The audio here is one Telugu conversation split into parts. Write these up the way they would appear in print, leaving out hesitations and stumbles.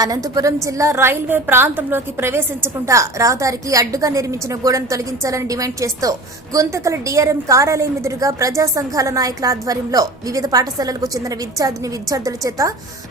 అనంతపురం జిల్లా రైల్వే ప్రాంతంలోకి ప్రవేశించకుండా రహదారికి అడ్డుగా నిర్మించిన గోడను తొలగించాలని డిమాండ్ చేస్తూ గుంతకల్ డీఆర్ఎం కార్యాలయం ఎదురుగా ప్రజా సంఘాల నాయకుల ఆధ్వర్యంలో వివిధ పాఠశాలలకు చెందిన విద్యార్థుల చేత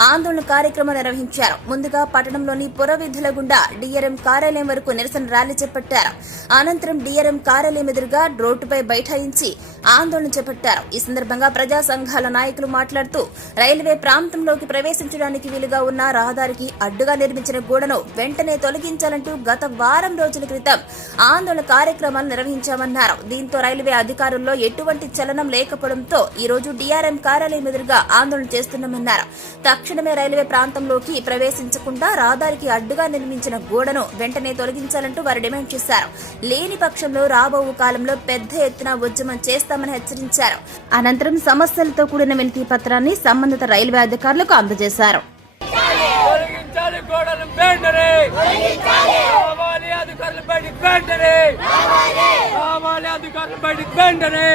ఆందోళన కార్యక్రమం నిర్వహించారు. ముందుగా పట్టణంలోని పురవీధుల గుండా డీఆర్ఎం కార్యాలయం వరకు నిరసన ర్యాలీ చేపట్టారు. అనంతరం డీఆర్ఎం కార్యాలయం ఎదురుగా రోడ్డుపై బైఠాయించి ఆందోళన చేపట్టారు. ఈ సందర్భంగా ప్రజా సంఘాల నాయకులు మాట్లాడుతూ రైల్వే ప్రాంతంలోకి ప్రవేశించడానికి వీలుగా ఉన్న రహదారికి అడ్డుగా నిర్మించిన గోడను వెంటనే తొలగించాలంటూ గత వారం రోజుల క్రితం ఆందోళన కార్యక్రమాలు నిర్వహించామన్నారు. దీంతో రైల్వే అధికారుల్లో ఎటువంటి చలనం లేకపోవడంతో ఈ రోజు డీఆర్ఎం కార్యాలయం ఎదురుగా ఆందోళన చేస్తున్నామన్నారు. తక్షణమే రైల్వే ప్రాంతంలోకి ప్రవేశించకుండా రహదారికి అడ్డుగా నిర్మించిన గోడను వెంటనే తొలగించాలంటూ వారు డిమాండ్ చేశారు. లేని పక్షంలో రాబో కాలంలో పెద్ద ఎత్తున ఉద్యమం చేస్తామని హెచ్చరించారు. అనంతరం సమస్యలతో కూడిన వినతి పత్రాన్ని సంబంధిత రైల్వే అధికారులకు అందజేశారు. అధికారులు బయటికి వెంటనే